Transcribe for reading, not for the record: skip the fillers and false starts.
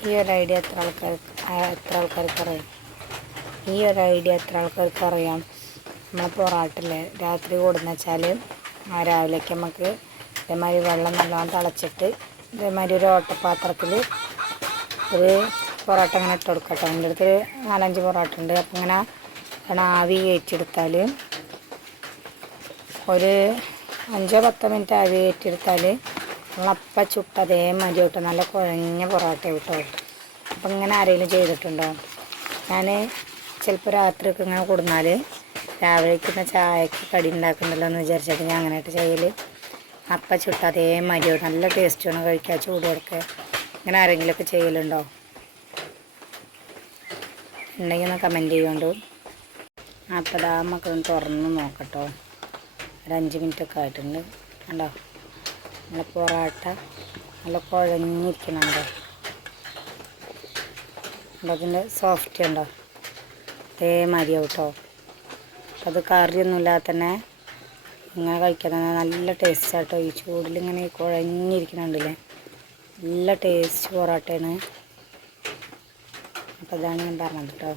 ഈ ഒരു ഐഡിയ എത്ര ആൾക്കാർക്ക് അറിയാം? ഈ ഒരു ഐഡിയ എത്ര ആൾക്കാർക്ക് അറിയാം? നമ്മൾ പൊറാട്ടില്ലേ രാത്രി കൊടുന്ന് വെച്ചാൽ രാവിലേക്ക് നമുക്ക് ഇതേമാതിരി വെള്ളം നല്ലോണം തിളച്ചിട്ട് ഇതേമാതിരി ഒരു ഓട്ടപാത്രത്തിൽ ഒരു പൊറോട്ട ഇങ്ങനെ ഇട്ട് കൊടുക്കട്ടോ. എൻ്റെ അടുത്ത് 4-5 പൊറോട്ട ഉണ്ട്. അപ്പം ഇങ്ങനെ ആവി കയറ്റിയെടുത്താൽ ഒരു 5-10 മിനിറ്റ് ആവി കയറ്റിയെടുത്താൽ നമ്മളപ്പം ചുട്ട് അതേമാതിരി കിട്ടോ, നല്ല കുഴഞ്ഞ പൊറോട്ട കിട്ടോ. അപ്പം ഇങ്ങനെ ആരെങ്കിലും ചെയ്തിട്ടുണ്ടോ? ഞാൻ ചിലപ്പോൾ രാത്രിയൊക്കെ ഇങ്ങനെ കൊടുന്നാൽ രാവിലേക്കുന്ന ചായക്ക് കടി ഉണ്ടാക്കുന്നുണ്ടല്ലോ എന്ന് വിചാരിച്ചിട്ട് ഞാൻ അങ്ങനെയായിട്ട് ചെയ്യൽ. അപ്പം ചുട്ട് അതേമാതിരി നല്ല ടേസ്റ്റ് വേണം കഴിക്കാൻ ചൂടോടൊക്കെ. ഇങ്ങനെ ആരെങ്കിലുമൊക്കെ ചെയ്യലുണ്ടോ? ഉണ്ടെങ്കിൽ ഒന്ന് കമൻറ്റ് ചെയ്യുന്നുണ്ട്. അപ്പോൾ ദാ നമുക്കൊന്ന് തുറന്ന് നോക്കട്ടോ. ഒരു 5 മിനിറ്റൊക്കെ ആയിട്ടുണ്ട്. കണ്ടോ നല്ല പൊറോട്ട നല്ല കുഴഞ്ഞിരിക്കണുണ്ടോ? അതിൻ്റെ സോഫ്റ്റ് ഉണ്ടോ? അതേമാതിരി കേട്ടോ. അപ്പം അത് കറിയൊന്നുമില്ലാതെ തന്നെ ഇങ്ങനെ കഴിക്കാൻ നല്ല ടേസ്റ്റ് ആട്ടോ. ഈ ചൂടിലിങ്ങനെ കുഴഞ്ഞിരിക്കണുണ്ടല്ലേ, നല്ല ടേസ്റ്റ് പൊറോട്ടയാണ്. അപ്പോൾ അതാണ് ഞാൻ പറഞ്ഞത് കേട്ടോ.